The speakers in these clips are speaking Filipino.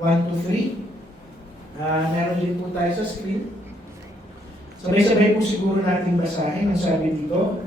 1 to 3. Meron din po tayo sa screen. Sabay-sabay po siguro natin basahin. Ang sabi dito,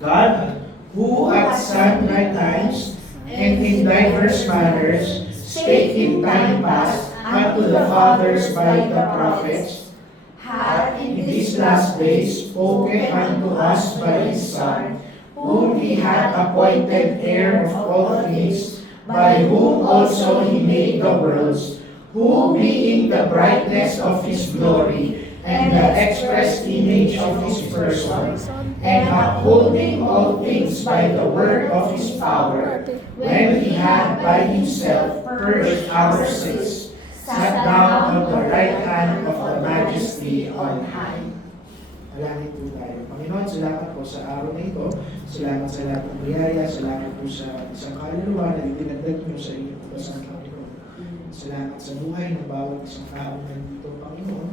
God, who at sundry times and in diverse manners spake in time past unto the fathers by the prophets, hath in these last days spoken unto us by his Son, whom he hath appointed heir of all things, by whom also he made the worlds, who being the brightness of his glory, and the express image of his person, and upholding all things by the word of his power, when he had by himself purged our sins, sat down on the right hand of the majesty on high. Alangin po tayo. Panginoon, salamat po sa araw na ito. Salamat sa lahat ng biyaya. Salamat po sa isang kaluluwa na itinagdag niyo sa inyong pagkasang Panginoon. Salamat sa buhay ng bawat isang tao nandito, Panginoon.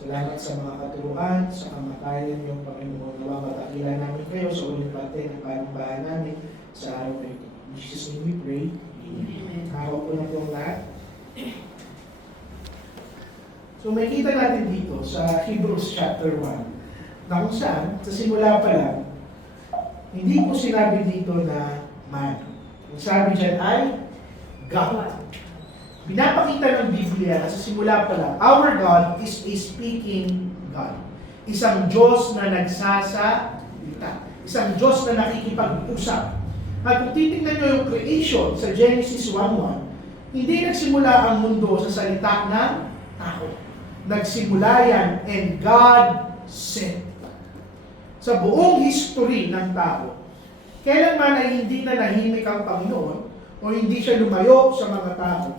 Salamat sa mga katuruan, sa kamatayan niyong Panginoon. Nawamatakila namin kayo sa uling parte ng panambahan namin sa araw na ito. In Jesus' name we pray. Amen. Hawak ko na po ang lahat. So may kita natin dito sa Hebrews chapter 1 na kung saan, sa simula pa lang, hindi po sinabi dito na man. Ang sabi dyan ay God. Pinapakita ng Biblia sa simula pa lang, our God is a speaking God. Isang Diyos na nagsasalita. Isang Diyos na nakikipag-usap. At kung titingnan nyo yung creation sa Genesis 1:1, hindi nagsimula ang mundo sa salita ng tao. Nagsimula yan, and God said. Sa buong history ng tao, kailanman ay hindi na nahimik ang Panginoon o hindi siya lumayo sa mga tao.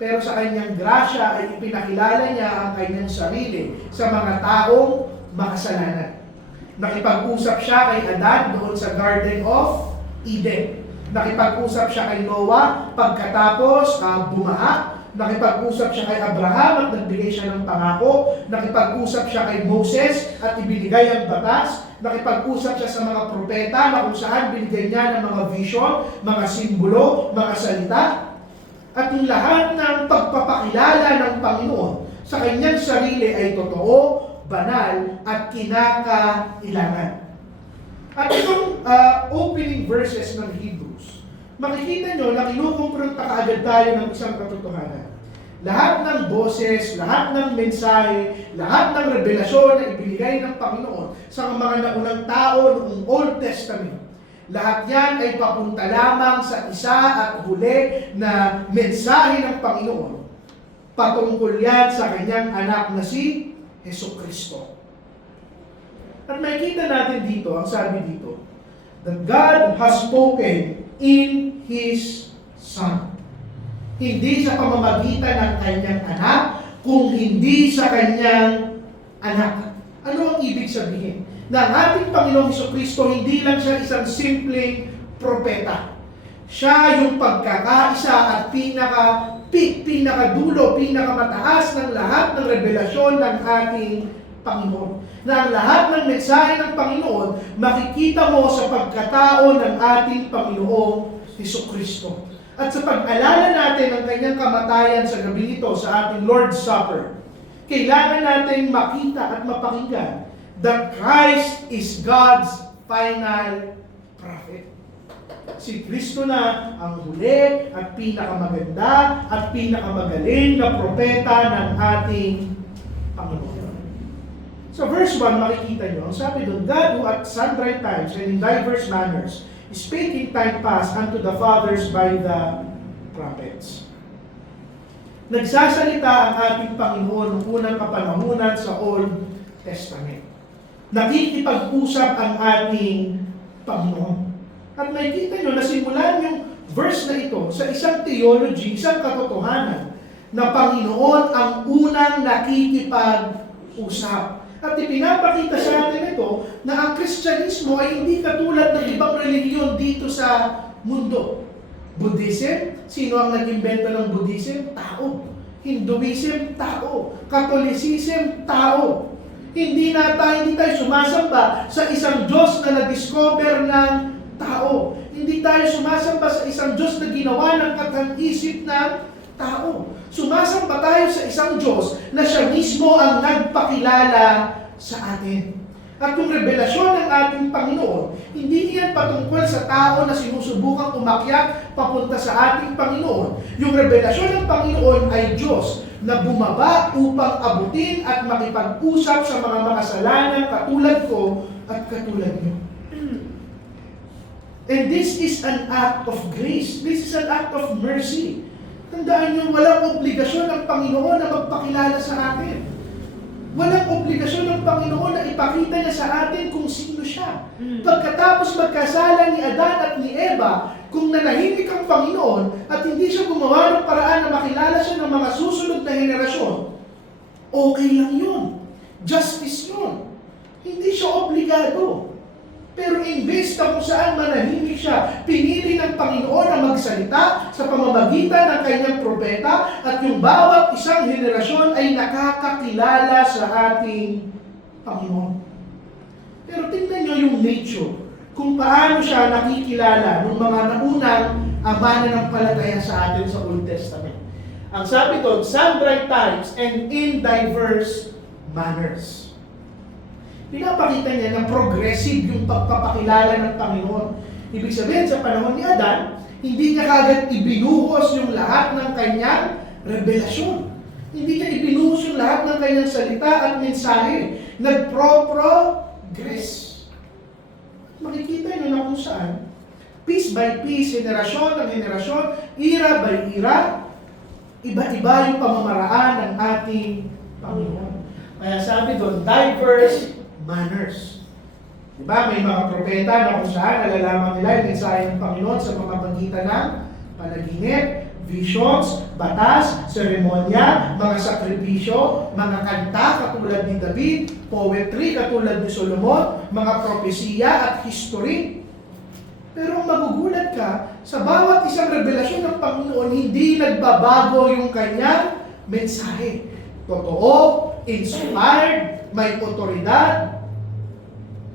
Pero sa kanyang grasya ay ipinakilala niya ang kanyang sarili sa mga taong makasalanan. Nakipag-usap siya kay Adan doon sa Garden of Eden. Nakipag-usap siya kay Noah pagkatapos bumaha. Nakipag-usap siya kay Abraham at nagbigay siya ng pangako. Nakipag-usap siya kay Moses at ibinigay ang batas. Nakipag-usap siya sa mga propeta na kung saan binigay niya ng mga vision, mga simbolo, mga salita. At yung lahat ng pagpapakilala ng Panginoon sa kanyang sarili ay totoo, banal, at kinakailangan. At itong opening verses ng Hebrews, makikita nyo na kinukumpronta kaagad tayo ng isang katotohanan. Lahat ng boses, lahat ng mensahe, lahat ng revelasyon na ibinigay ng Panginoon sa mga naunang tao noong Old Testament, lahat yan ay papunta lamang sa isa at huli na mensahe ng Panginoon. Patungkol yan sa kanyang anak na si Jesucristo. At makikita natin dito, ang sabi dito, that God has spoken in His Son. Hindi sa pamamagitan ng kanyang anak, kung hindi sa kanyang anak. Ano ang ibig sabihin? Na ang ating Panginoong Jesucristo, hindi lang siya isang simpleng propeta. Siya yung pagkakaisa at pinakadulo, pinakamataas ng lahat ng revelasyon ng ating Panginoon. Na ang lahat ng mensahe ng Panginoon, makikita mo sa pagkatao ng ating Panginoong Jesucristo. At sa pag-alala natin ng kanyang kamatayan sa gabi ito, sa ating Lord's Supper, kailangan natin makita at mapakinggan that Christ is God's final prophet. Si Kristo na ang huli at pinakamaganda at pinakamagaling na propeta ng ating Panginoon. Sa verse 1, makikita nyo, ang sabi doon, God who at sundry times and in diverse manners spake in time past unto the fathers by the prophets. Nagsasalita ang ating Panginoon noong unang kapanahunan sa Old Testament. Nakikipag-usap ang ating Panginoon. At makikita nyo na simulan yung verse na ito sa isang theology, isang katotohanan na Panginoon ang unang nakikipag-usap. At ipinapakita sa atin ito na ang Kristyanismo ay hindi katulad ng ibang relihiyon dito sa mundo. Buddhism, sino ang nag-imbento ng Buddhism? Tao. Hinduism, tao. Catholicism, tao. Hindi tayo sumasamba sa isang Diyos na na-discover ng tao. Hindi tayo sumasamba sa isang Diyos na ginawa ng katang-isip ng tao. Sumasamba tayo sa isang Diyos na siya mismo ang nagpakilala sa atin. At yung revelasyon ng ating Panginoon, hindi yan patungkol sa tao na sinusubukang umakyat papunta sa ating Panginoon. Yung revelasyon ng Panginoon ay Diyos na bumaba upang abutin at makipag-usap sa mga makasalanan katulad ko at katulad niyo. And this is an act of grace. This is an act of mercy. Tandaan niyo, walang obligasyon ng Panginoon na magpakilala sa atin. Walang obligasyon ng Panginoon na ipakita niya sa atin kung sino siya. Pagkatapos magkasala ni Adan at ni Eva, kung nanahimik ang Panginoon at hindi siya gumawa ng paraan na makilala siya ng mga susunod na henerasyon, okay lang yun. Justice yun. Hindi siya obligado. Pero imbes na kung saan manahimik siya, pinili ng Panginoon na magsalita sa pamamagitan ng kanyang propeta at yung bawat isang henerasyon ay nakakakilala sa ating Panginoon. Pero tingnan nyo yung nature, kung paano siya nakikilala ng mga naunang mananampalataya sa atin sa Old Testament. Ang sabi doon, sundry times and in diverse manners. Pinapakita niya na progressive yung pagpapakilala ng Panginoon. Ibig sabihin, sa panahon ni Adan, hindi niya kagad ibinuhos yung lahat ng kanyang revelasyon. Hindi niya ibinuhos yung lahat ng kanyang salita at mensahe. Nagpro-progress. Makikita niyo na kung saan, piece by piece, henerasyon ng henerasyon, era by era, iba-iba yung pamamaraan ng ating Panginoon. Kaya sabi doon, diverse manners. Diba? May mga propeta na kung saan nalalaman nila yung mensahe ng Panginoon sa mga pagitan ng panaginip, visions, batas, seremonya, mga sakripisyo, mga kanta katulad ni David, poetry katulad ni Solomon, mga propesiya at history. Pero magugulat ka, sa bawat isang revelasyon ng Panginoon, hindi nagbabago yung kanyang mensahe. Totoo, inspired, may otoridad.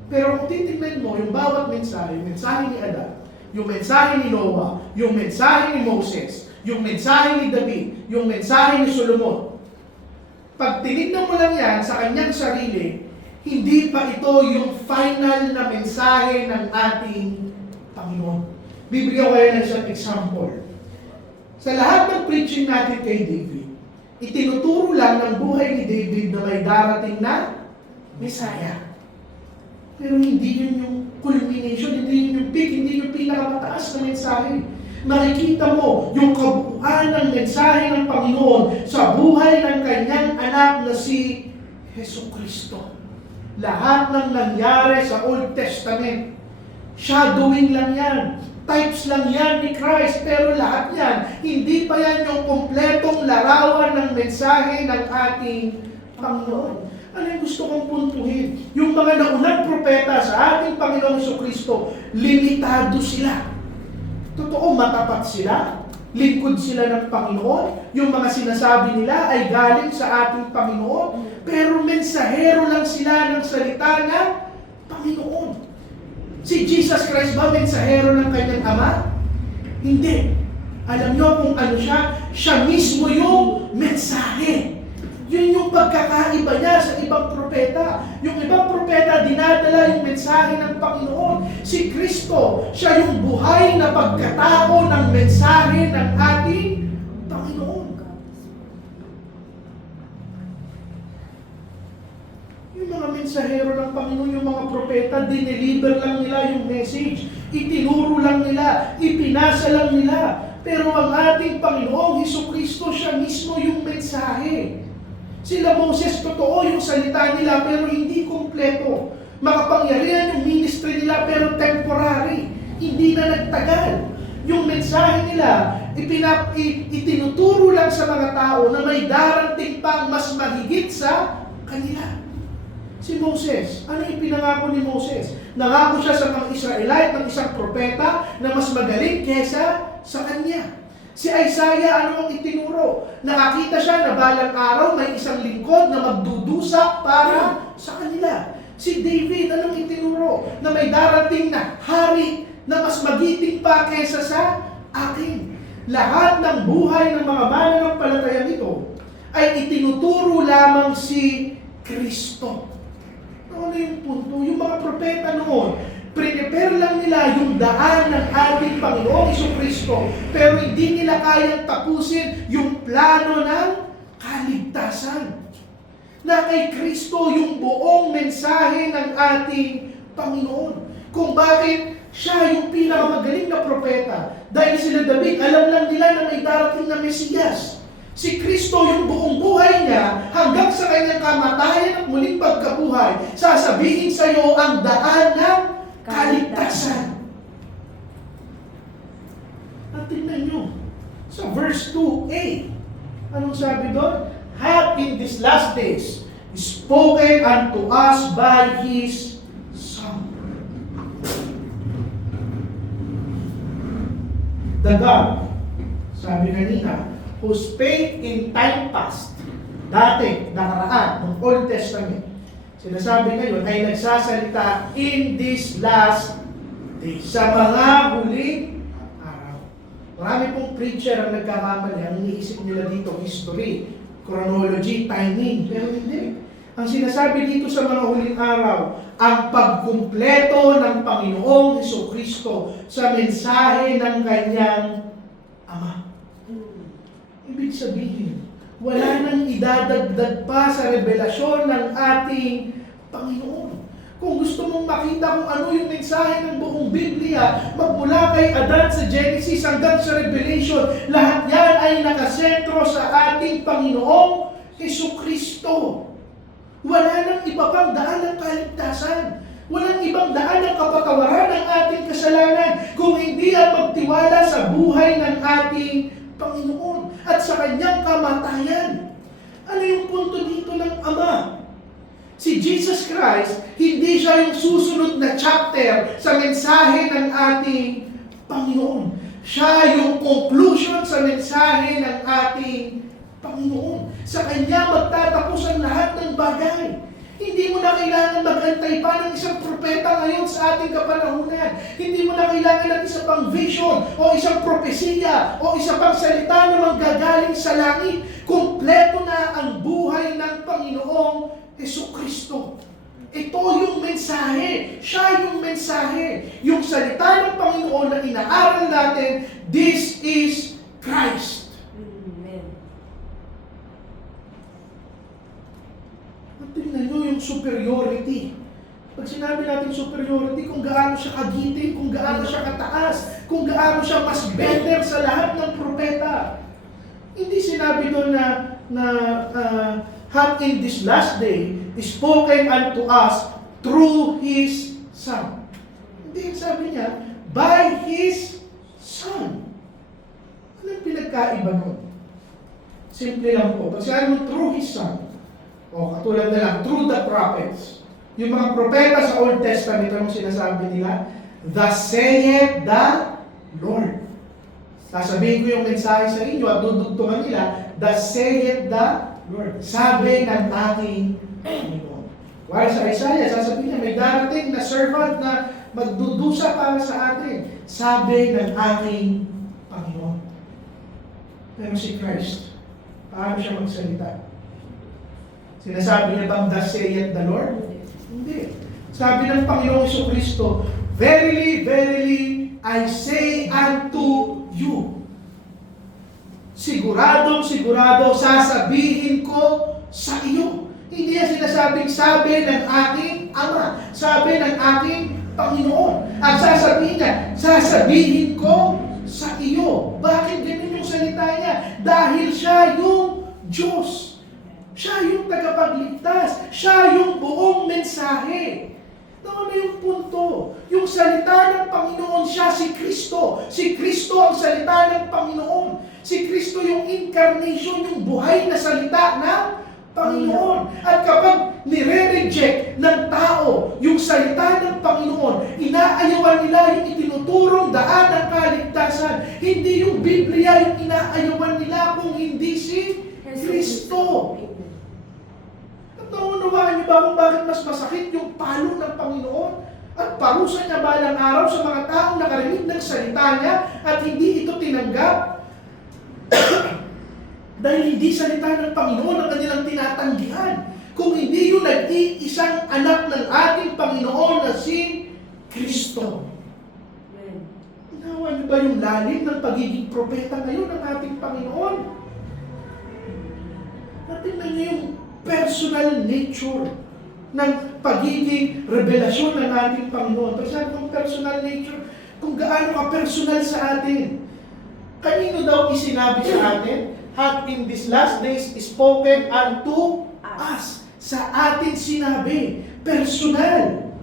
Pero kung titignan mo, yung bawat mensahe ni Adan, yung mensahe ni Noah, yung mensahe ni Moses, yung mensahe ni David, yung mensahe ni Solomon, pag tinignan mo lang yan sa kanyang sarili, hindi pa ito yung final na mensahe ng ating Panginoon. Bibigyan ko kayo ng isang example. Sa lahat ng preaching natin kay David, itinuturo lang ng buhay ni David na may darating na Messiah. Pero hindi yun yung culmination, hindi yun yung peak, hindi yung pinakamataas na mensahe. Makikita mo yung kabuuan ng mensahe ng Panginoon sa buhay ng kanyang anak na si Jesucristo. Lahat ng nangyari sa Old Testament, shadowing lang yan. Types lang yan ni Christ, pero lahat yan, hindi pa yan yung kompletong larawan ng mensahe ng ating Panginoon. Ano yung gusto kong puntuhin? Yung mga naunang propeta sa ating Panginoong Jesucristo, limitado sila. Totoo, matapat sila. Lingkod sila ng Panginoon. Yung mga sinasabi nila ay galing sa ating Panginoon. Pero mensahero lang sila ng salita ng Panginoon. Si Jesus Christ ba mensahero ng kanyang Ama? Hindi. Alam niyo kung ano siya? Siya mismo yung mensahe. Yun yung pagkakaiba niya sa ibang propeta. Yung ibang propeta, dinadala yung mensahe ng Panginoon. Si Kristo, siya yung buhay na pagkatao ng mensahe ng ating Panginoon. Yung mga mensahero ng Panginoon, yung mga propeta, dineliver lang nila yung message. Itinuro lang nila, ipinasa lang nila. Pero ang ating Panginoong Jesucristo, siya mismo yung mensahe. Sila Moses, totoo yung salita nila, pero hindi kompleto. Makapangyarihan yung ministry nila, pero temporary. Hindi na nagtagal. Yung mensahe nila, itinuturo lang sa mga tao na may darating pang mas mahigit sa kanila. Si Moses, ano yung pinangako ni Moses? Nangako siya sa mga Israelite ng isang propeta na mas magaling kesa sa kanya. Si Isaiah, ano ang itinuro? Nakakita siya na balang araw may isang lingkod na magdudusa para sa kanila. Si David, anong itinuro? Na may darating na hari na mas magiting pa kesa sa akin. Lahat ng buhay ng mga mananampalataya ni ay itinuturo lamang si Kristo. Ano yung punto? Yung mga propeta noon, prepare lang nila yung daan ng ating Panginoong Jesucristo, pero hindi nila kayang tapusin yung plano ng kaligtasan. Na kay Kristo yung buong mensahe ng ating Panginoon. Kung bakit siya yung pinakamagaling na propeta. Dahil sila David, alam lang nila na may darating na Mesiyas. Si Kristo yung buong buhay niya hanggang sa kanyang kamatayan at muling pagkabuhay, sasabihin sa iyo ang daan ng kaligtasan. At tingnan nyo, sa verse 2a, anong sabi doon? Hath in these last days spoken unto us by His Son. The God, sabi kanina, who spake in time past, dati, nakaraan, ng Old Testament, sinasabi ngayon ay nagsasalita in this last day, sa mga huling araw. Marami pong preacher ang nagkakamali, ang iniisip nila dito, history, chronology, timing, pero hindi. Ang sinasabi dito sa mga huling araw, ang pagkumpleto ng Panginoong Jesucristo sa mensahe ng kanyang Ama. Ibig sabihin, wala nang idadagdag pa sa revelasyon ng ating Panginoon. Kung gusto mong makita kung ano yung mensahe ng buong Biblia, magmula kay Adan sa Genesis hanggang sa Revelation, lahat yan ay nakasentro sa ating Panginoong Jesucristo. Wala nang iba pang daan ng kaligtasan. Walang ibang daan ng kapatawaran ng ating kasalanan kung hindi ang magtiwala sa buhay ng ating Panginoon at sa kanyang kamatayan. Ano yung punto dito ng Ama? Si Jesus Christ, hindi siya yung susunod na chapter sa mensahe ng ating Panginoon. Siya yung conclusion sa mensahe ng ating Panginoon. Sa Kanya magtatapos ang lahat ng bagay. Hindi mo na kailangan mag-antay pa ng isang propeta ngayon sa ating kapanahunan. Hindi mo na kailangan ng isa pang vision o isang propesiya o isa pang salita na manggagaling sa langit. Kumpleto na ang buhay ng Panginoong Jesucristo. Ito yung mensahe. Siya yung mensahe. Yung salita ng Panginoon na inaaral natin, this is Christ. Tingnan nyo yung superiority. Pag sinabi natin superiority, kung gaano siya kagiting, kung gaano siya kataas, kung gaano siya mas better sa lahat ng propeta. Hindi sinabi doon na hath in this last day spoken unto us through His Son. Hindi, sabi niya, by His Son. Anong pinagkaiba nun? Simple lang po. Pag sinabi mo through His Son, o katulad na lang, through the prophets. Yung mga propeta sa Old Testament, anong sinasabi nila? Thus saith the Lord. Sasabihin ko yung mensahe sa inyo at dudugtungan nila, thus saith the Lord. Sabi ng ating Panginoon. While sa Isaiah, sasabihin niya, may darating na servant na magdudusa para sa atin. Sabi ng ating Panginoon. Pero si Christ, paano siya magsalita? Sinasabi niya bang thus saith the Lord? Hindi. Sabi ng Panginoong Jesucristo, verily, verily, I say unto you. Siguradong sigurado, sasabihin ko sa iyo. Hindi yan sinasabing sabi ng aking Ama, sabi ng aking Panginoon. At sasabihin niya, sasabihin ko sa iyo. Bakit ganun yung salita niya? Dahil siya yung Diyos. Siya yung tagapagligtas. Siya yung buong mensahe. Ano yung punto? Yung salita ng Panginoon, siya si Kristo. Si Kristo ang salita ng Panginoon. Si Kristo yung incarnation, yung buhay na salita ng Panginoon. At kapag nire-reject ng tao yung salita ng Panginoon, inaayawan nila yung itinuturong daan ng kaligtasan. Hindi yung Biblia yung inaayawan nila kung hindi si Kristo. Naunawaan niyo ba kung bakit mas masakit yung palo ng Panginoon at parusa niya balang araw sa mga taong nakarinig ng salita niya at hindi ito tinanggap? Dahil hindi salita ng Panginoon ang kanilang tinatanggihan. Kung hindi yung nag-iisang anak ng ating Panginoon na si Kristo. Unawa niyo ba yung lalim ng pagiging propeta ngayon ng ating Panginoon? Natingnan niyo yung personal nature ng pagiging revelasyon ng ating Panginoon. Pasabi kong personal nature, kung gaano ka-personal sa atin. Kanino daw isinabi sa atin? Hath in these last days spoken unto us. Sa atin sinabi. Personal.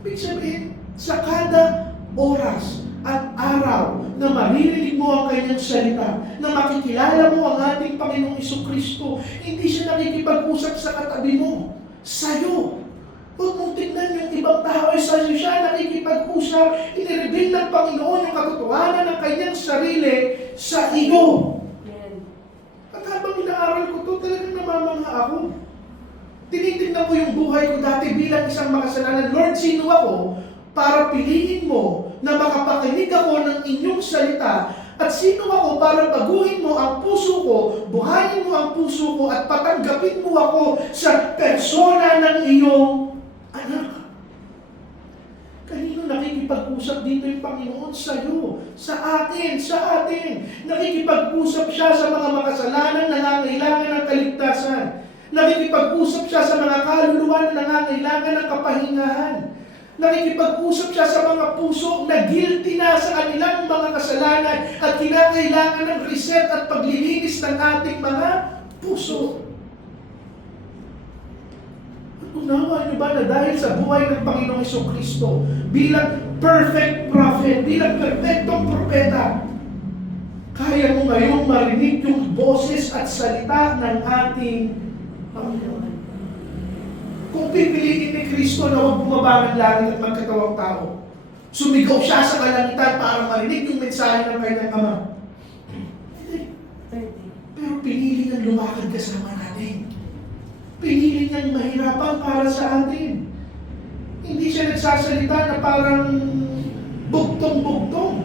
Ibig sabihin, sa kada oras at araw na maririnig mo ang kanyang salita, na makikilala mo ang ating Panginoong Jesucristo, hindi siya nakikipag-usap sa katabi mo, sa'yo. Huwag mong tignan yung ibang tao ay sa'yo siya nakikipag-usap, inireveal ng Panginoon yung katotohanan ng kanyang sarili sa iyo. At habang inaaral ko ito, talagang namamangha ako. Tinitignan ko yung buhay ko dati bilang isang makasalanan. Lord, sino ako para piliin mo na makapakinig ako ng inyong salita? At sino ako para baguhin mo ang puso ko, buhayin mo ang puso ko, at patanggapin mo ako sa persona ng iyong anak? Kanino nakikipag-usap dito yung Panginoon? Sa'yo, sa atin. Nakikipag-usap siya sa mga makasalanan na nangangailangan ng kaligtasan. Nakikipag-usap siya sa mga kaluluwa na nangangailangan ng kapahingahan. Nakikipag-usap siya sa mga puso na guilty na sa kanilang mga kasalanan at kinakailangan ng reset at paglilinis ng ating mga puso. Unawa niyo ba na dahil sa buhay ng Panginoong Jesucristo, bilang perfect prophet, bilang perfectong propeta, kaya mo ngayong marinig yung boses at salita ng ating Panginoon. Kung pipiliin ni Kristo na huwag bumaba ng langit at magkatawang tao, sumigaw siya sa kalangitan para marinig yung mensahe ng kanyang Ama. Pero pinili niyang lumakad kasama natin. Pinili niyang mahirapan para sa atin. Hindi siya nagsasalita na parang bugtong-bugtong.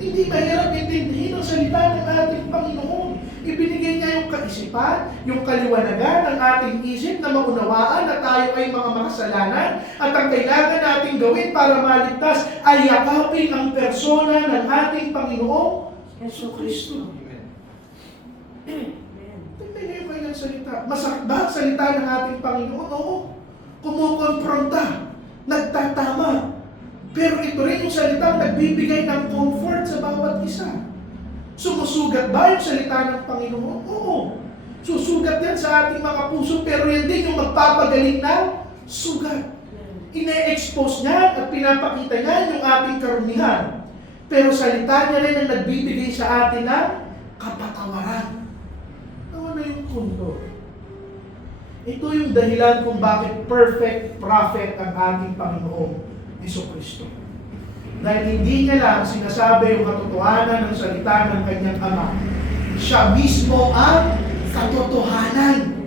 Hindi mahirap intindihin ang salita ng ating Panginoon. Ibinigay niya yung kaisipan, yung kaliwanagan ng ating isip na maunawaan na tayo ay mga makasalanan at ang kailangan nating gawin para maligtas ay yakapin ang persona ng ating Panginoong Jesucristo. Tingnan niyo yung kanyang salita. Masakit ba ang salita ng ating Panginoon? Oo. Kumukonfronta. Nagtatama. Pero ito rin yung salita nagbibigay ng comfort sa bawat isa. Sumusugat ba yung salita ng Panginoon? Oo. Susugat yan sa ating mga puso, pero yan din yung magpapagaling na sugat. Ine-expose niya at pinapakita niya yung ating karunihan. Pero salita niya rin ang nagbibigay sa atin ng kapatawaran. Ano na yung punto? Ito yung dahilan kung bakit perfect prophet ang ating Panginoong Jesucristo. Dahil hindi niya lang sinasabi yung katotohanan ng salita ng kanyang Ama. Siya mismo ang katotohanan.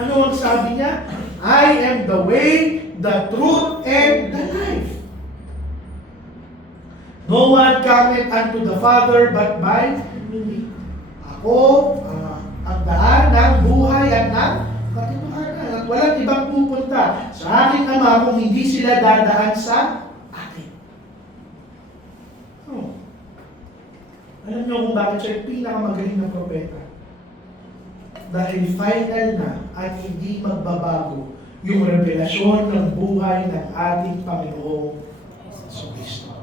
Ano ang sabi niya? I am the way, the truth, and the life. No one cometh unto the Father but by me. Ako, ang daan ng buhay at ng katotohanan. At walang ibang pupunta sa aking Ama kung hindi sila dadaan sa akin. Alam niyo kung bakit siya yung pinakamagaling na propeta? Dahil final na at hindi magbabago yung revelasyon ng buhay ng ating Panginoong Jesucristo.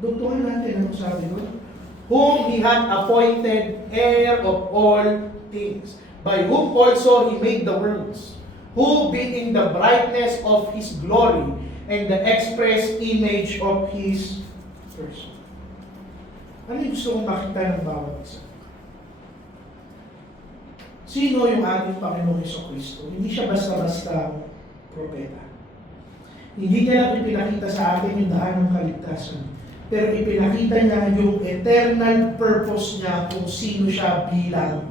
Dugtungan natin ang sabi doon. Whom He hath appointed heir of all things, by whom also He made the worlds, who being the brightness of His glory and the express image of His person. Ano yung gusto kong makita ng bawat isa? Sino yung ating Panginoong Jesucristo? Hindi siya basta-basta propeta. Hindi niya lang ipinakita sa atin yung daan ng kaligtasan. Pero ipinakita niya yung eternal purpose niya kung sino siya bilang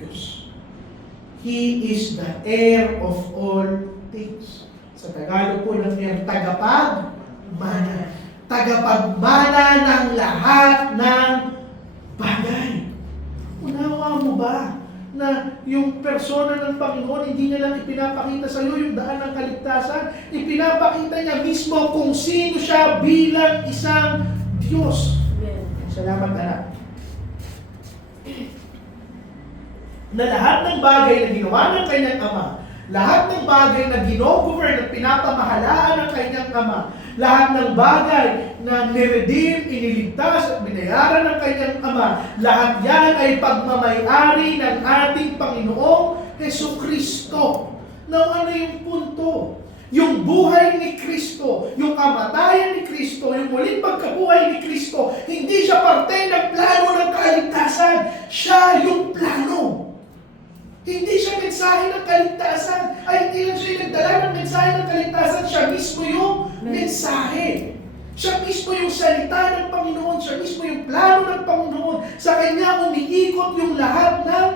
Diyos. He is the heir of all things. Sa Tagalog po ng heir, tagapagmana. tagapagmana ng lahat ng bagay. Unawa mo ba na yung persona ng Panginoon, hindi niya lang ipinapakita sa iyo yung daan ng kaligtasan, ipinapakita niya mismo kung sino siya bilang isang Diyos. Salamat, anak. Na lahat ng bagay na ginawa ng kanyang Ama, lahat ng bagay na ginogovern at pinapamahalaan ng kanyang Ama, lahat ng bagay na niredeem, iniligtas at binayaran ng kanyang Ama, lahat yan ay pagmamayari ng ating Panginoong Hesukristo. Now, ano yung punto? Yung buhay ni Kristo, yung kamatayan ni Kristo, yung muling pagkabuhay ni Kristo, hindi siya parte ng plano ng kaligtasan. Siya yung plano. Hindi siya mensahe ng kaligtasan. Ay, hindi lang siya yung nagdala ng mensahe ng kaligtasan. Siya mismo yung mensahe. Siya mismo yung salita ng Panginoon. Siya mismo yung plano ng Panginoon. Sa Kanya umiikot yung lahat ng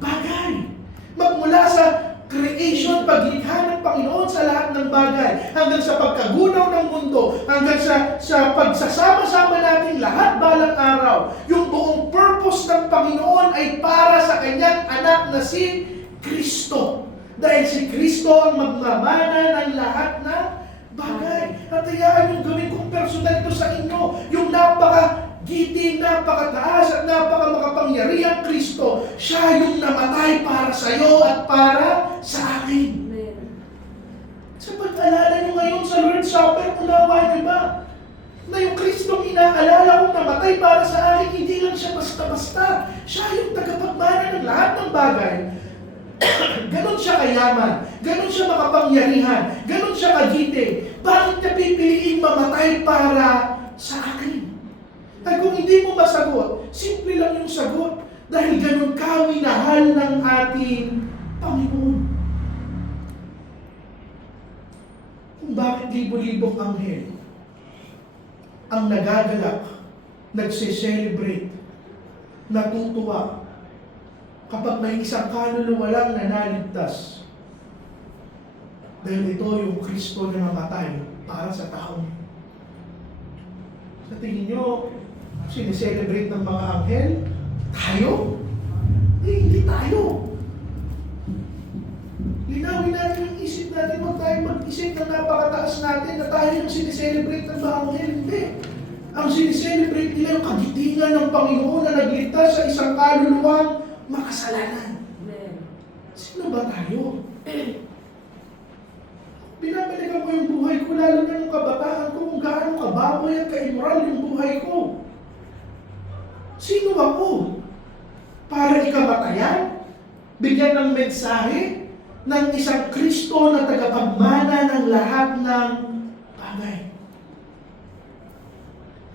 bagay. Magmula sa creation, paglikha ng Panginoon sa lahat ng bagay, hanggang sa pagkagunaw ng mundo, hanggang sa pagsasama-sama natin lahat balang araw, yung buong purpose ng Panginoon ay para sa kanyang anak na si Kristo. Dahil si Kristo ang magmamana ng lahat ng bagay. At hayaan yung gawin kong personal ito sa inyo, yung napaka-giting, napakataas at napaka-makapangyarihang Kristo. Siya yung namatay para sa iyo at para sa akin. Sa pag-alala nyo ngayon sa Lord's Supper, unawa nyo ba na yung Kristong inaalala kong namatay para sa akin, hindi lang siya basta-basta. Siya yung tagapagmana ng lahat ng bagay. Ganon siya kayaman, ganon siya makapangyarihan, ganon siya kagiting. Bakit niya pipiliin mamatay para sa akin? At kung hindi mo masagot, simple lang yung sagot. Dahil ganon ka minahal ng ating Panginoon. Kung bakit libo-libong anghel ang nagagalak, nagse-celebrate, natutuwa, kapag may isang kaluluwa lang na naligtas. Dahil ito yung Kristo na namatay para sa taong. Sa tingin nyo, sineselebrate ng mga anghel? Tayo? Hindi tayo. Linawin natin yung isip natin, huwag tayo mag-isip na napakataas natin na tayo yung sineselebrate ng mga anghel. Hindi. Ang sineselebrate nila yung kagitingan ng Panginoon na nagligtas sa isang kaluluwang makasalanan. Sino ba tayo? Binabalikan ko yung buhay ko, lalo na yung kabataan ko, kung gaano kababoy at kaimoral yung buhay ko. Sino ako? Para ikamatayan? Bigyan ng mensahe ng isang Kristo na tagapagmana ng lahat ng bagay.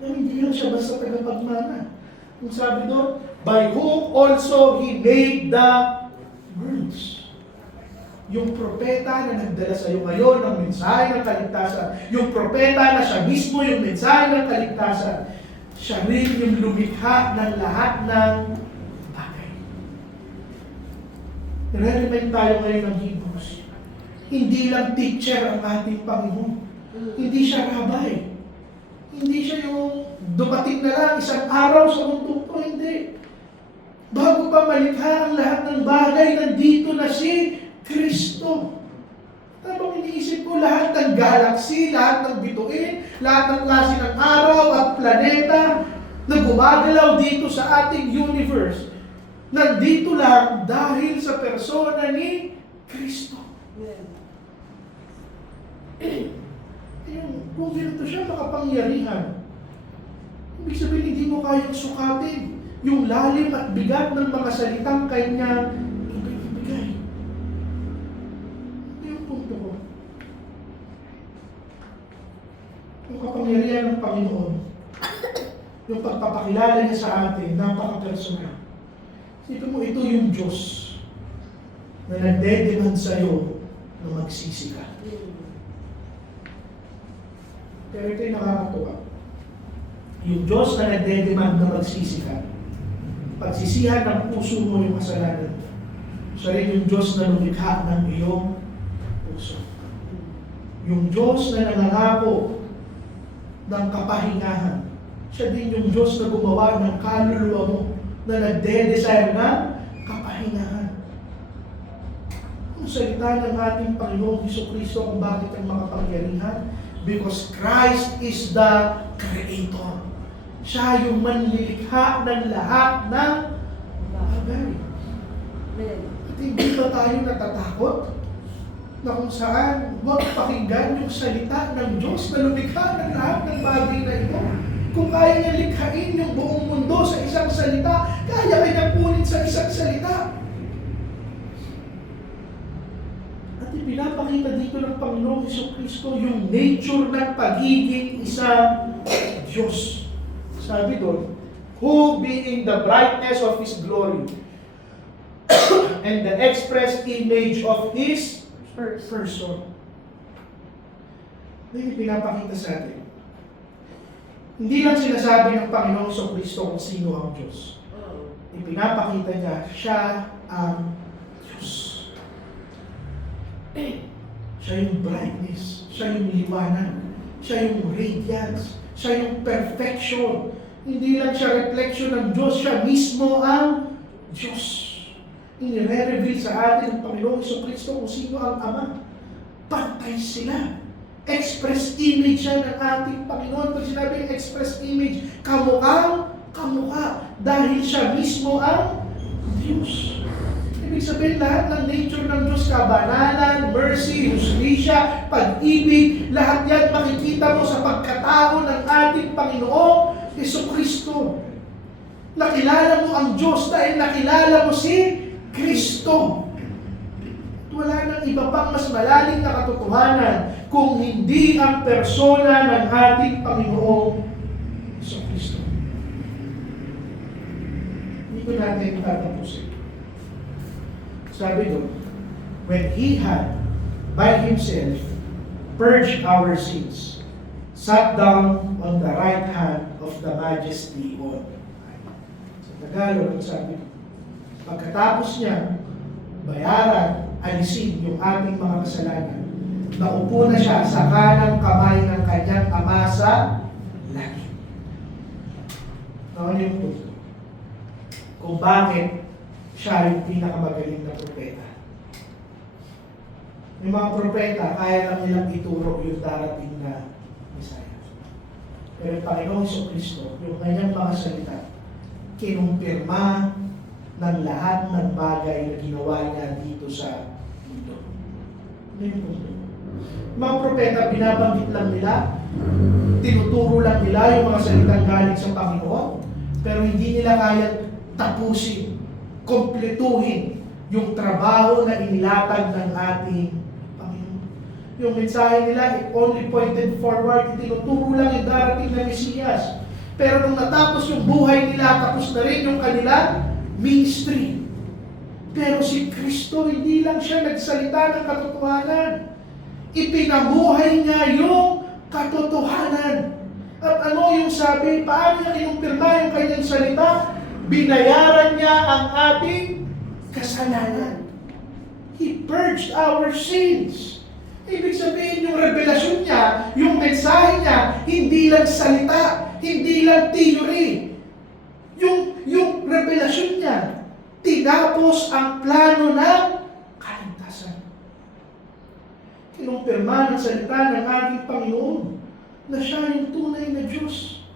Hindi lang siya basta tagapagmana. Kung sabi doon, by whom also He made the worlds. Yung propeta na nagdala sa iyo ngayon ng mensahe ng kaligtasan, yung propeta na siya mismo yung mensahe ng kaligtasan, siya rin yung lumikha ng lahat ng bagay. Nare-remind tayo ngayon ng Hebrews. Hindi lang teacher ang ating Panginoon. Hindi siya rabbi. Hindi siya yung dumating na lang isang araw sa mundo ko. Hindi. Bago pa malikha ang lahat ng bagay, nandito na si Kristo. Tapos iniisip ko lahat ng galaxy, lahat ng bituin, lahat ng klase ng araw at planeta na gumagalaw dito sa ating universe. Nandito lang dahil sa persona ni Kristo. Kung ganito siya makapangyarihan, ibig sabihin hindi mo kayang sukatin yung lalim at bigat ng mga salitang kanya ibigay. Ito yung punto ko. Yung kapangyarihan ng Panginoon, yung pagpapakilala niya sa atin, napaka-personal. Isipin mo, ito yung Diyos na nagdedemand sa'yo na magsisi ka. Pero ito'y nakakatuwa. Yung Diyos na nagdedemand na magsisi ka, pagsisihan ng puso mo yung kasalanan, siya rin yung Diyos na lumikha ng iyong puso. Yung Diyos na nangangako ng kapahingahan. Siya din yung Diyos na gumawa ng kaluluwa mo, na nagde-desire ng kapahingahan. Ang salita ng ating Panginoong Jesucristo kung bakit ang makapangyarihan? Because Christ is the Creator. Siya yung manlilikha ng lahat ng bagay. At hindi ba tayo natatakot na kung saan huwag pakinggan yung salita ng Diyos na lumikha ng lahat ng bagay na ito? Kung kaya niya likhain yung buong mundo sa isang salita, kaya kanya kunin sa isang salita. At ipinapakita dito ng Panginoong Jesucristo yung nature ng pagiging isang Diyos. Sabi doon, who being the brightness of His glory and the express image of His person. Ito yung pinapakita sa atin. Hindi lang sinasabi ng Panginoong Jesucristo kung sino ang Diyos. Ipinapakita niya, siya ang Diyos. Siya yung brightness, siya yung liwanag, siya yung radiance, siya yung perfection. Hindi lang siya reflection ng Diyos, siya mismo ang Diyos. Inire-reveal sa atin ng Panginoong Jesucristo kung sino ang Ama. Pantay sila. Express image siya ng ating Panginoon. Pag sinabi express image, kamukha. Dahil siya mismo ang Diyos. Ibig sabihin, lahat ng nature ng Diyos, kabanalan, mercy, justisya, pag-ibig, lahat yan makikita mo sa pagkatao ng ating Panginoong Jesucristo. Nakilala mo ang Diyos dahil nakilala mo si Kristo. Wala nang iba pang mas malalim na katotohanan kung hindi ang persona ng ating Panginoong Jesucristo. Hindi ko natin tatapusin. Sabi doon, when He had by Himself purged our sins, sat down on the right hand of the Majesty on. Sa Tagalog, sabi, pagkatapos niya, bayaran, alisin yung ating mga kasalanan, naupo na siya sa kanang kamay ng kanyang Ama sa langit. Ano yung punto? Kung bakit siya yung pinakamagaling na propeta. Yung mga propeta, kaya lang nilang ituro yung darating na Messiah. Pero yung Panginoong Jesucristo, yung kanyang mga salita, kinumpirma ng lahat ng bagay na ginawa niya dito sa mundo. Ano yung punto? Mga propeta, binabanggit lang nila, tinuturo lang nila yung mga salitang galing sa Panginoon, pero hindi nila kayang tapusin, kompletuhin yung trabaho na inilatag ng ating Panginoon. Yung mensahe nila, it only pointed forward, tinuturo lang yung darating na Mesiyas. Pero nung natapos yung buhay nila, tapos na rin yung kanilang ministry. Pero si Kristo, hindi lang siya nagsalita ng katotohanan. Ipinabuhay niya yung katotohanan. At ano yung sabi? Paano niya kinumpirma yung kanyang salita? Binayaran niya ang ating kasalanan. He purged our sins. Ibig sabihin yung revelasyon niya, yung mensahe niya, hindi lang salita, hindi lang theory. Yung revelasyon niya, tinapos ang plano ng kaligtasan. Kinumpirma ng salita ng ating Panginoon na siya yung tunay na Diyos.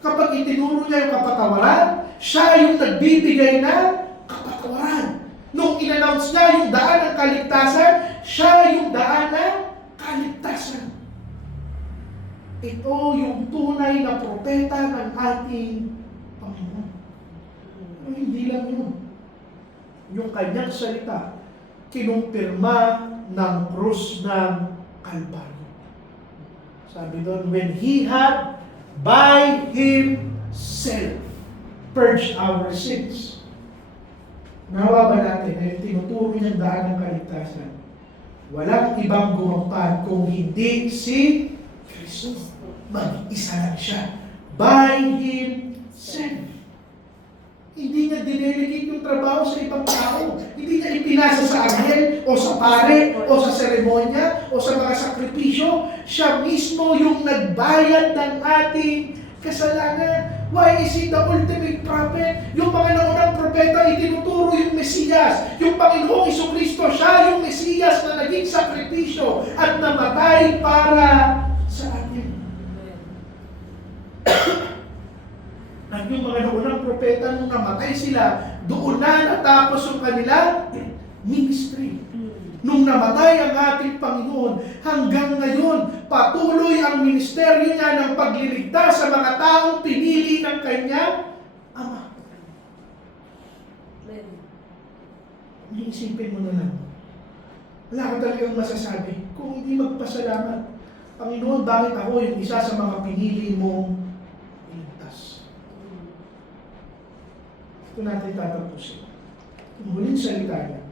Kapag itinuro niya yung kapatawaran, siya yung nagbibigay ng kapatawaran. Nung in-announce niya yung daan ng kaligtasan, siya yung daan ng kaligtasan. Ito yung tunay na propeta ng ating Panginoon. Pero hindi lang yun. Yung kanyang salita, kinumpirma ng krus ng Kalbaryo. Sabi doon, when He had by Himself purged our sins. Nawa ba natin na yung tinuturo niyang daan ng kaligtasan? Walang ibang gumampan kung hindi si Kristo. Mag-isa lang siya. By Himself. Hindi niya dinelegate yung trabaho sa ibang tao. Hindi niya ipinasa sa anghel, o sa pare, o sa seremonya, o sa mga sakripisyo. Siya mismo yung nagbayad ng ating kasalanan. Why is he the ultimate prophet? Yung mga naunang propeta, itinuturo yung Mesiyas. Yung Panginoong Jesucristo, siya yung Mesiyas na naging sakripisyo at namatay para sa atin. At yung mga naunang propeta, nung namatay sila, doon na natapos yung kanilang ministry. Nung namatay ang ating Panginoon, hanggang ngayon, patuloy ang ministeryo niya ng pagliligtas sa mga taong pinili ng kanyang Ama. Iisipin mo na lang. Wala ka talagang masasabi kung hindi magpasalamat. Panginoon, bakit ako yung isa sa mga pinili mong iligtas? Ito natin tatapusin. Yung huling salita niya.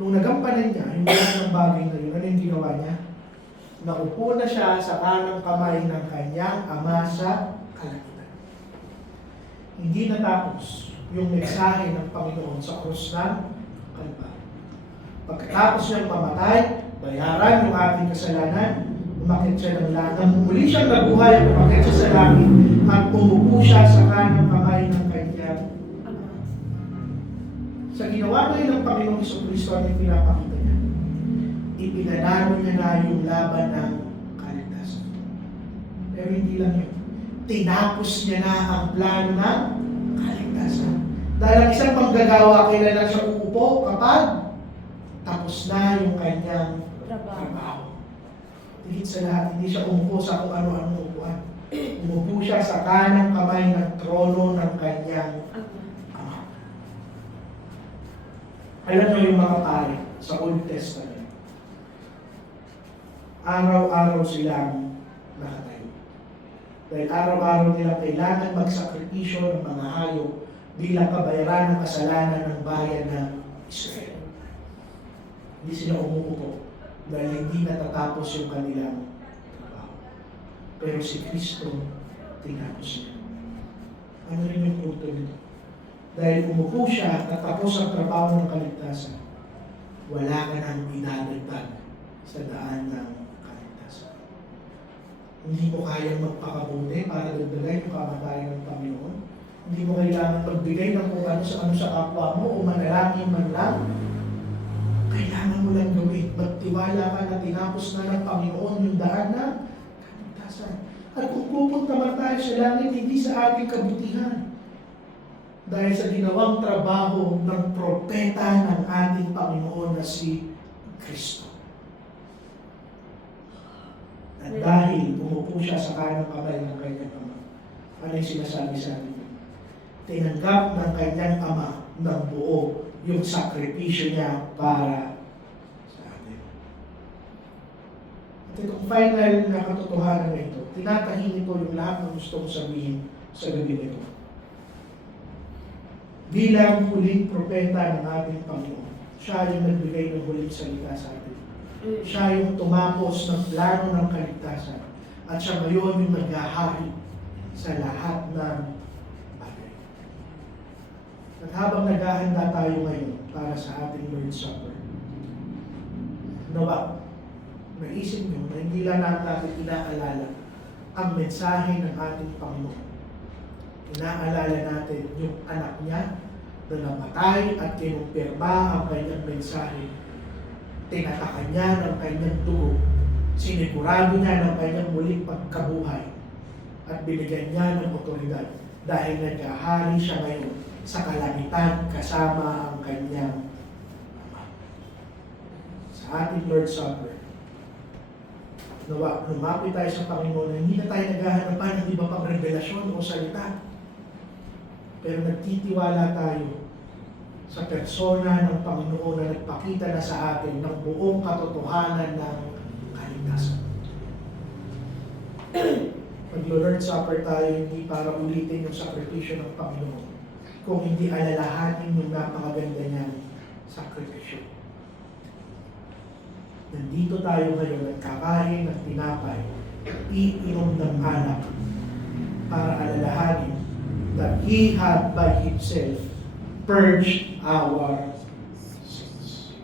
Nung nagampanan niya, yung lahat ng bagay na yun, ano yung ginawa niya? Naupo na siya sa kanang kamay ng kanyang Ama sa kalangitan. Hindi natapos yung mensahe ng Panginoon sa krus ng Kalbaryo. Pagkatapos niyang mamatay, bayaran yung ating kasalanan, umakyat siya ng langit. Muli siyang nabuhay at umakyat siya sa langit at umupo siya sa kanang kamay ng kanyang Ama. Sa ginawa na ng Panginoong Jesucristo at pinapakita niya, ipinanalo niya na yung laban ng kaligtasan. Pero hindi lang yun. Tinapos niya na ang plano ng kaligtasan. Dahil ang isang manggagawa, kailan lang siya uupo kapag tapos na yung kanyang trabaho. Higit sa lahat, hindi siya umupo sa kung ano-ano upuan. Umupo siya sa kanang kamay ng trono ng kanyang Ama. Alam niyo yung mga pare sa Old Testament, araw-araw silang nakatayo. Dahil araw-araw nilang kailangan magsakripisyo ng mga hayop bilang kabayaran ng kasalanan ng bayan ng Israel. Hindi sila umuupo dahil hindi natatapos yung kanilang trabaho. Pero si Kristo, tinapos niya. Ano rin yung punto nito? Dahil umupo siya at tapos ang trabaho ng kaligtasan, wala ka nang idadagdag sa daan ng kaligtasan. Hindi mo kayang magpakabuti para dagdagan yung kamatayan ng Panginoon. Hindi mo kailangan magbigay ng kung ano sa kapwa mo o manalangin man lang. Kailangan mo lang gawin. Magtiwala ka na tinapos na ng Panginoon yung daan ng kaligtasan. At kung pupunta man tayo sa langit, hindi sa ating kabutihan. Dahil sa ginawang trabaho ng propeta ng ating Panginoon na si Kristo. At dahil umupo siya sa kanang kamay ng kanyang Ama, ano yung sinasabi sa atin? Tinanggap ng kanyang Ama ng buo yung sakripisyo niya para sa atin. At itong final na katotohanan na ito, tinatahin ito yung lahat ng gusto kong sabihin sa gabi na ito. Bilang huling propeta ng ating Panginoon, siya yung nagbigay ng huling salita sa atin. Siya yung tumapos ng plano ng kaligtasan. At siya ngayon yung naghahari sa lahat ng bagay. At habang naghahanda tayo ngayon para sa ating Lord's Supper, nawa, naisip nyo na hindi lang natin inaalala ang mensahe ng ating Panginoon. Inaalala natin yung anak niya na namatay at kinumpirma ang kanyang mensahe. Tinatakan niya ng kanyang dugo. Sinigurado niya ng kanyang muling pagkabuhay. At binigyan niya ng otoridad dahil naghahari siya ngayon sa kalangitan kasama ang kanyang Ama. Sa ating Lord's Supper, lumapit tayo sa Panginoon na hindi na tayo naghahanapan ng iba pang revelasyon o salita. Pero nagtitiwala tayo sa persona ng Panginoon na nagpakita na sa atin ng buong katotohanan ng kaligtasan. Mag-Lord's Supper tayo hindi para ulitin yung sakripisyo ng Panginoon, kung hindi alalahanin yung napakaganda niyang sakripisyo. Nandito tayo ngayon at kakain ng tinapay, iinom ng alak para alalahanin that He had by Himself purged our sins.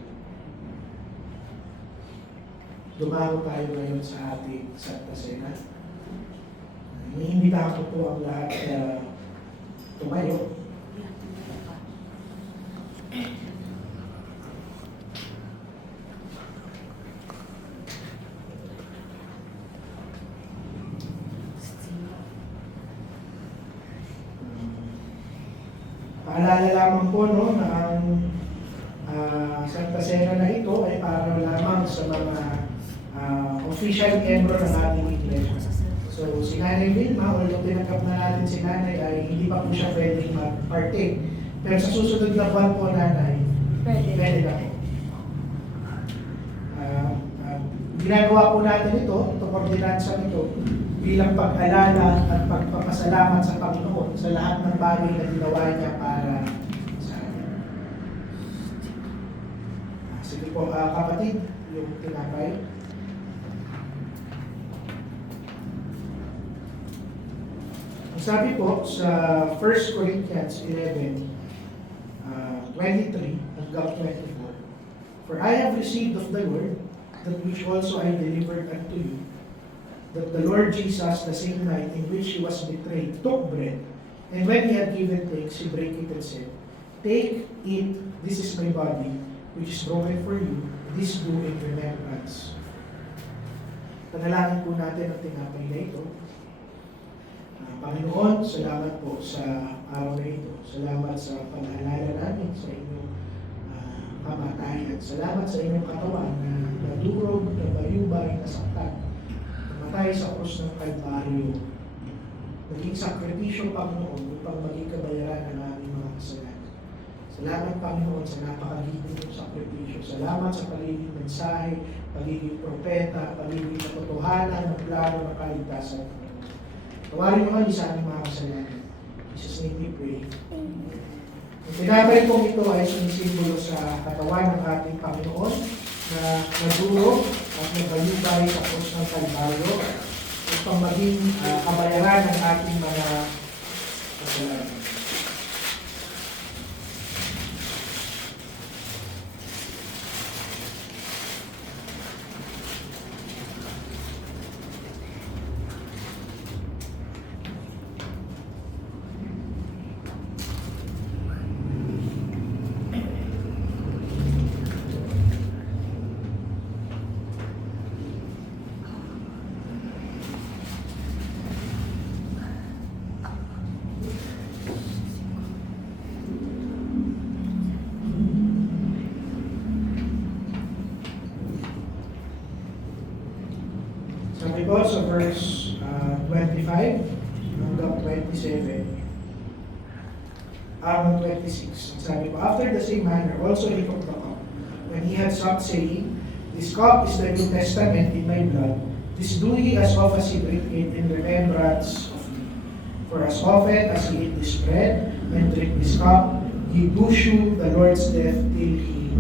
Dumago tayo ngayon sa ating Santa Cena. Iniimbitahan ko po ang lahat na tumayo. Paalala lamang po no, na ang Santa Cena na ito ay para lamang sa mga official membro ng ating iglesia. So si Nanay Vilma, although tinanggap na natin si Nanay, ay hindi pa po siya pwedeng mag-partake. Pero sa susunod na buwan po, Nanay, pwede na po. Ginagawa po natin ito, itong ordinansa nito, bilang pag-alala at pagpapasalamat sa Panginoon sa lahat ng bagay na ginawa niya para sa atin. Sige po, kapatid, yung tinapay. Ang sabi po sa 1 Corinthians 11, 23 hanggang 24, For I have received of the Lord that which also I delivered unto you, that the Lord Jesus, the same night in which He was betrayed, took bread, and when He had given thanks, He brake it and said, Take, eat, this is my body, which is broken for you, this do in remembrance. Panalangin po natin ang tinapay na ito. Panginoon, salamat po sa araw na ito. Salamat sa pag-aalala namin sa inyong kamatayan. Salamat sa inyong katawan na nadurog, nabayubay, nasaktan. Namatay sa krus ng Kalbaryo. Naging sakripisyo, Panginoon, upang maging kabayaran ng aming mga kasalanan. Salamat, Panginoon, sa napakagiging mong sakripisyo. Salamat sa pagiging mensahe, pagiging propeta, pagiging katotohanan ng plano ng kaligtasan. Tawarin mo kami sa aming mga kasalanan. In Jesus' name we pray. Ang tinapay pong ito ay sumisimbolo sa katawan ng ating Panginoon na nadurog at nabayubay sa krus ng Kalbaryo upang maging kabayaran ng ating mga kasalanan. Sabi ko sa verse 25 hanggang 27, 26, sabi ko, After the same manner, also he took the cup, when he had supped, saying, This cup is the New Testament in my blood. This do ye as often as ye drink it in remembrance of me. For as often as ye eat this bread and drink this cup, ye do shew the Lord's death till He.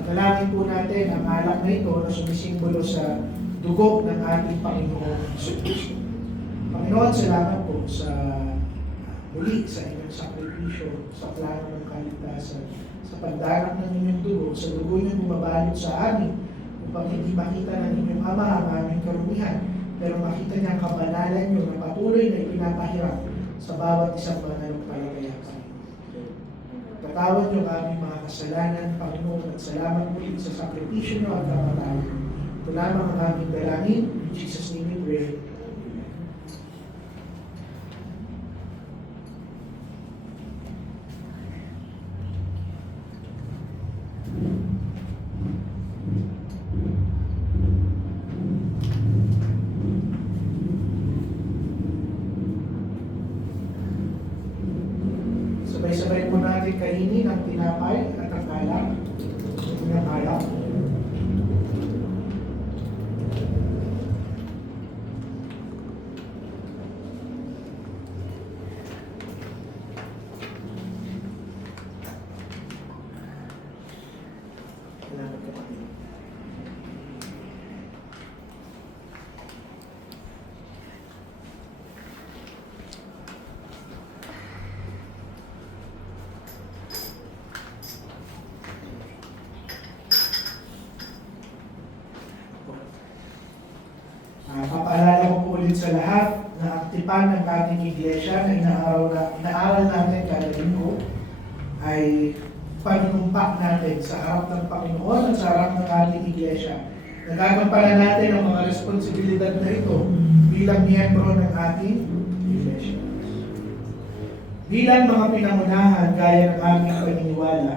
Natalangin po natin ang alak na ito na sumisimbolo sa dugo ng ating Panginoon Jesus. Panginoon, salamat po sa muli sa inyong sakripisyo, sa plano ng kaligtasan, sa pagdarang ng inyong dugo, sa dugo niyo bumabalot sa amin, upang hindi makita ng inyong Ama ang aming karumihan, pero makita niya ang kabanalan niyo na patuloy na ipinapahirap sa bawat isang mananampalataya. Patawad niyo ang aming mga kasalanan, Panginoon, at salamat muli sa sakripisyo niyo at kamatayan. Ito lamang ang aming dalangin. In Jesus' name we pray. Sabay-sabay po natin kainin ang tinapay at ang alak. Ang alak. Salamat kapatid. kasunduan ng ating iglesia na inaaral natin kada linggo ay panunumpak natin sa harap ng Panginoon at sa harap ng ating iglesia. Nagagampanan natin ang mga responsibilidad na ito bilang miyembro ng ating iglesia. Bilang mga pinangunahan gaya ng aming paniniwala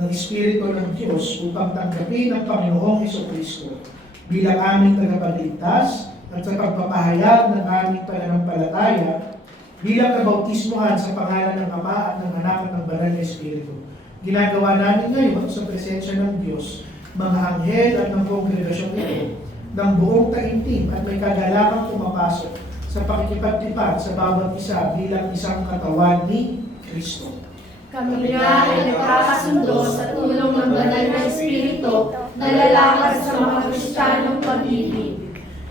ng Espiritu ng Diyos upang tanggapin ang Panginoong Jesucristo bilang aming tagapagligtas at sa pagpapahayag ng aming pananampalataya bilang kabautismohan sa pangalan ng Ama at ng Anak at ng Banal na Espiritu. Ginagawa namin ngayon sa presensya ng Diyos, mga anghel at ng kongregasyon ito, ng buong taimtim at may kagalakang pumapasok sa pakikipagtipad sa bawat isa bilang isang katawan ni Kristo. Kami nga ay nagkakasundo sa tulong ng Banal na Espiritu na lalakad sa mga Kristiyanong pag-ibig.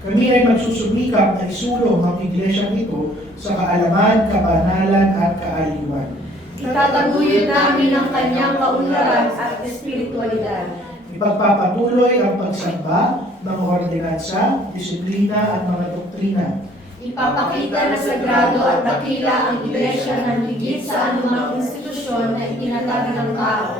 Kami ay magsusumikap na isulong ang iglesyang ito sa kaalaman, kabanalan at kaaliwan. Itataguyod namin ang kanyang kaunlaran at espiritualidad. Ipagpapatuloy ang pagsamba ng ordinansa, disiplina at mga doktrina. Ipapakita na sagrado at dakila ang iglesia ng higit sa anumang institusyon na itinatag ng tao.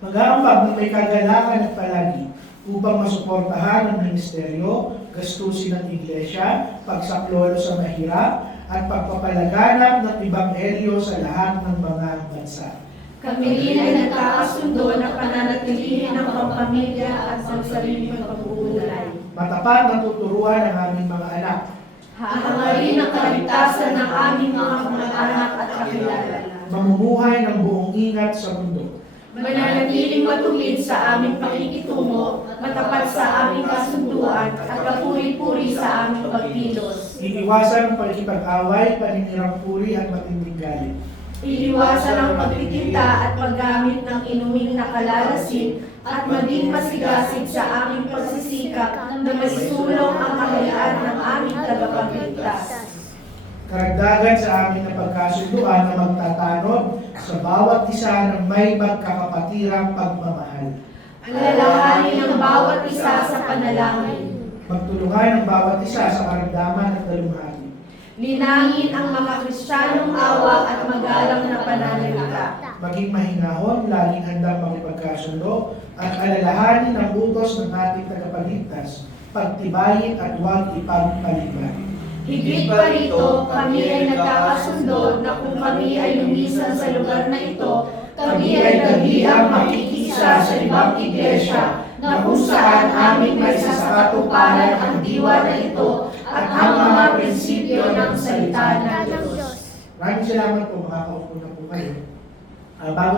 Mag-aambag na may kagalakan at palagi upang masuportahan ang ministeryo, gastusin ng iglesia, pagsaklolo sa mahirap, at pagpapalaganap ng ebanghelyo sa lahat ng mga bansa. Kami rin ay nagkakasundo na pananatilihin ang pamilya at pansariling pag-uulay. Matapat na tuturuan ang aming mga anak. Hahangarin ang kaligtasan ng aming mga kamag-anak at kakilala. Mamumuhay ng buong ingat sa mundo. Mananatiling matuwid sa aming pakikitungo, matapat sa aming kasunduan, at kapuri-puri sa aming pagkilos. Iiwasan ang pagkipag-away, paninirang puri at matinding galit. Iiwasan ang pagtitinda at paggamit ng inuming na kalalasin at maging masigasig sa aming pagsisikap na maisulong ang kahayaan ng aming tagapagligtas. Karagdagan sa aming napagkasunduan na magtatanod sa bawat isa ng may magkakapatirang pagmamahal. Alalahanin ang bawat isa sa panalangin. Magtulungan ang bawat isa sa karamdaman at dalumhati. Linangin ang mga Kristiyanong awa at magalang na pananalita. Maging mahingahon, laging handang makipagkasundo, at alalahanin ang utos ng ating tagapagligtas, pagtibayin at huwag ipagpaliban. Higit pa rito, kami ay nagkakasundo na kung kami ay lumisan sa lugar na ito, kami ay daghiyang makikisa sa ibang iglesia na kung saan aming may sasakatuparan ang diwa na ito at ang mga prinsipyo ng salita ng Diyos. Maraming salamat po, makakaupo na po kayo. Bago